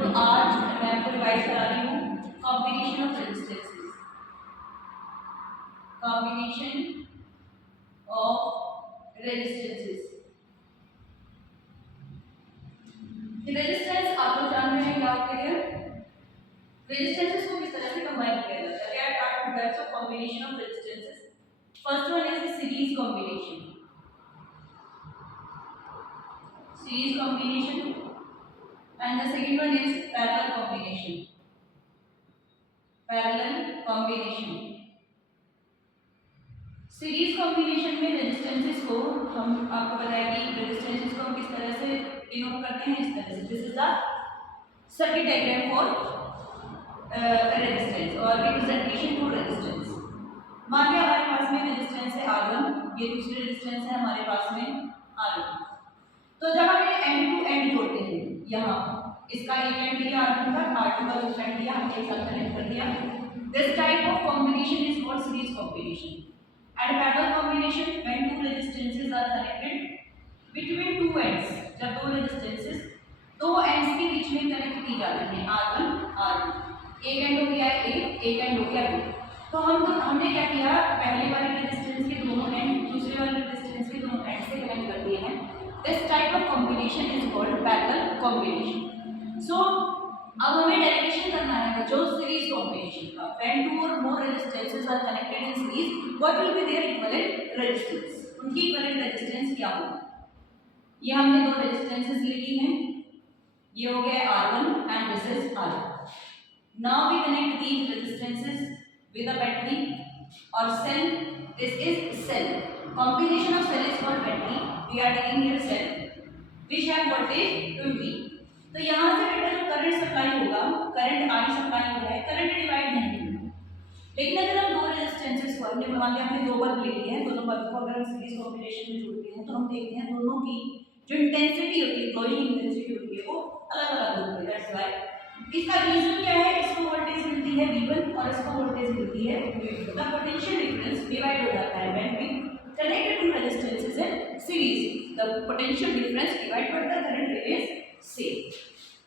तो आज मैं आपको रिवाइज करा रही हूँ combination of resistances, combination of resistances. Resistance आप लोग जान रहे हैं क्या होते हैं? रेजिस्टेंसेस को किस तरह से कंबाइन किया जाता है? There are two types of combination of resistances. First one is series combination. Series combination, and the second one is parallel combination. Parallel combination. Series combination में रेजिस्टेंसेस को हम आपको बताया कि रेजिस्टेंसेस को हम किस तरह से डिनोट करते हैं, इस तरह से। This is the circuit diagram for resistance और रिप्रेजेंटेशन फॉर रेजिस्टेंस। मान लिया हमारे पास में रेजिस्टेंस है R1, ये दूसरी रेजिस्टेंस है हमारे पास में R2। तो जब हम इन्हें एंड टू एंड जोड़ते हैं, यहाँ इसका एक एंड दिया R1 का, R2 का दूसरा एंड दिया, हमने एक साथ कनेक्ट कर दिया। This type of combination is called series combination. And parallel combination when two resistances are connected between two ends, जब दो resistances दो ends के बीच में कनेक्ट की जाती हैं, R1 R2, एक एंड हो गया A, एक एंड हो गया B। तो हमने क्या किया, पहले वाले रेजिस्टेंस के दोनों एंड दूसरे वाले रेजिस्टेंस के दोनों एंड से कनेक्ट कर दिए हैं। This type of combination is called parallel combination. So अब हमें डेरिवेशन करना है जो सीरीज कॉम्बिनेशन का। When two or more resistances are connected in series, what will be their equivalent resistance? उनकी इक्विवेलेंट रेजिस्टेंस क्या होगी? ये हमने दो रेजिस्टेंसेस ले ली हैं, ये हो गया R1 and this is R2। Now we connect these resistances with a battery or cell. This is cell, combination of cell is called battery. We are taking here cell which have voltage 20। तो यहाँ से बेटा जो current supply होगा, current I supply हो रहा है, current divide नहीं होगा। लेकिन अगर हम दो रेजिस्टेंसेस को हमने मान लिया, हमने दो बल्ब ले लिए हैं, दोनों बल्ब को अगर हम सीरीज कॉम्बिनेशन में जोड़ते हैं तो हम देखते हैं दोनों की जो इंटेंसिटी होती है, ग्लोइंग इंटेंसिटी होती है, वो अलग अलग होती है। दैट्स व्हाई इसका रीजन क्या है, इसको वोल्टेज मिलती है V1 और इसको वोल्टेज मिलती है V2। The potential difference divide हो जाता है when we connect two resistances in series. The potential difference divide by the current remains same.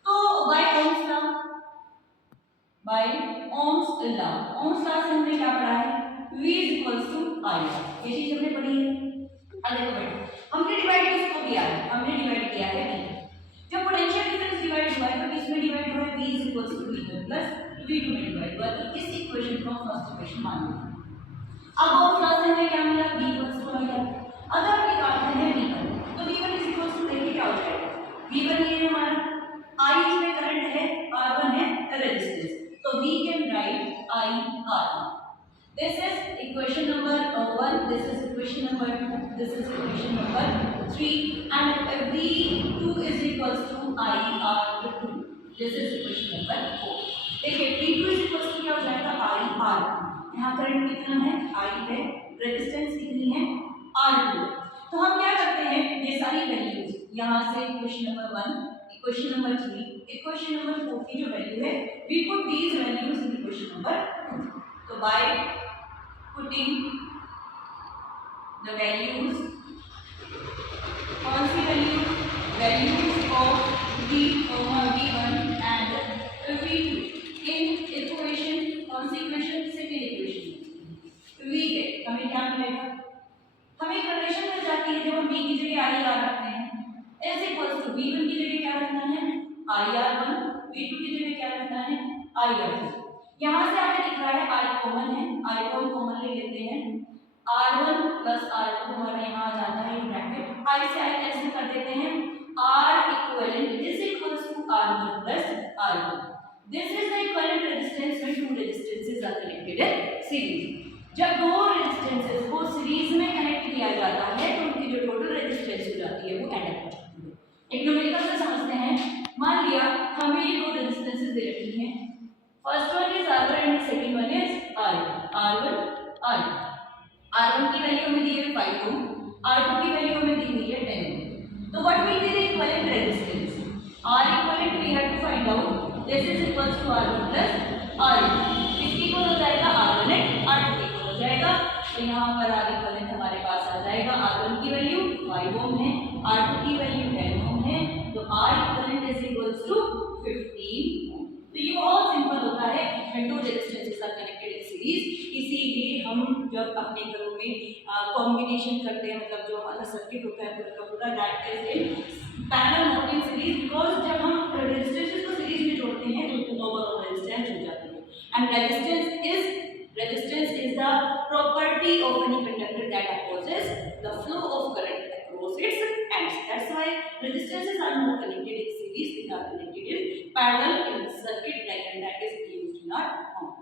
तो by Ohm's law, by Ohm's law, Ohm's law से हमने क्या पढ़ा है, V = I। ये चीज हमने पढ़ी है। अब देखो बेटा, हमने डिवाइड किसको किया है, हमने डिवाइड किया है V। जब पोटेंशियल डिफरेंस डिवाइड हुआ है तो किसमें डिवाइड हुआ है, V = V1 + V2 में डिवाइड हुआ। तो इस इक्वेशन को हम फर्स्ट इक्वेशन मान लेते हैं। अब ओम्स लॉ से हमें क्या मिला, V = I। अगर निकालते हैं V1 तो V1 देखिए क्या हो जाएगा, V1 ये हमारा I इसमें करंट है, R1 है रेजिस्टेंस, तो we can write I R1। This is equation number 1, this is equation number 2, this is equation number 3, and V2 is equals to I R2। This is equation number 4। देखिए V2 is equals to क्या हो जाएगा, I R1। यहाँ current कितना है, I है, resistance कितनी है, R2। तो हम क्या करते हैं, ये सारी वैल्यूज यहाँ से equation number 1, equation number 3, equation number 4 की जो वैल्यू है, we put these values in equation number 2। तो बाय पुटिंग द वैल्यूज, कौन सी values, values of V1 and V2 in equation, कौन सी equation, second equation. We get, हमें क्या मिलेगा, हमें कंडीशन मिल जाती है जब हम V की जगह I R रखते हैं, S = V1 की जगह क्या रखना है, IR1, V2 की जगह क्या रखना है, IR2। यहाँ से हमें दिख रहा है I कॉमन है, I को हम कॉमन ले लेते हैं, R1 + R2 हमारा यहाँ आ जाता है ब्रैकेट, I से I कैंसिल कर देते हैं, R equivalent is equals to R1 + R2। This is the equivalent resistance when two resistances are connected in series। जब दो रेजिस्टेंसेस को सीरीज में कनेक्ट किया जाता है तो उनकी जो टोटल रेजिस्टेंस हो जाती है वो ऐड अप हो जाती है। एक न्यूमेरिकल से समझते हैं, मान लिया हमें ये दो रेजिस्टेंसेस दे रखी हैं, first one is R1 and second one is R1 R2। R1 की वैल्यू हमें दी है 5 ओम, R2 की वैल्यू हमें दी हुई है 10 ओम। तो what will be the equivalent resistance, R equivalent we have to find out, this is equals to R1 + R2। इसकी equal हो जाएगा R1 एंड R2 इक्वल हो जाएगा। तो यहाँ पर R equivalent हमारे पास आ जाएगा, R1 की वैल्यू 5 ओम है, R2 की वैल्यू 10 ओम है, तो R equivalent is equals to 15 combination करते हैं, मतलब जो हमारा सर्किट होता है पूरा का पूरा, that is in parallel not in series, because जब हम रेजिस्टेंसेस को सीरीज में जोड़ते हैं तो ओवरऑल रेजिस्टेंस हो जाती है. And resistance is the property of any conductor that opposes the flow of current across its ends. That's why resistances are not connected in series, they are connected in parallel in circuit diagram that is used in our home.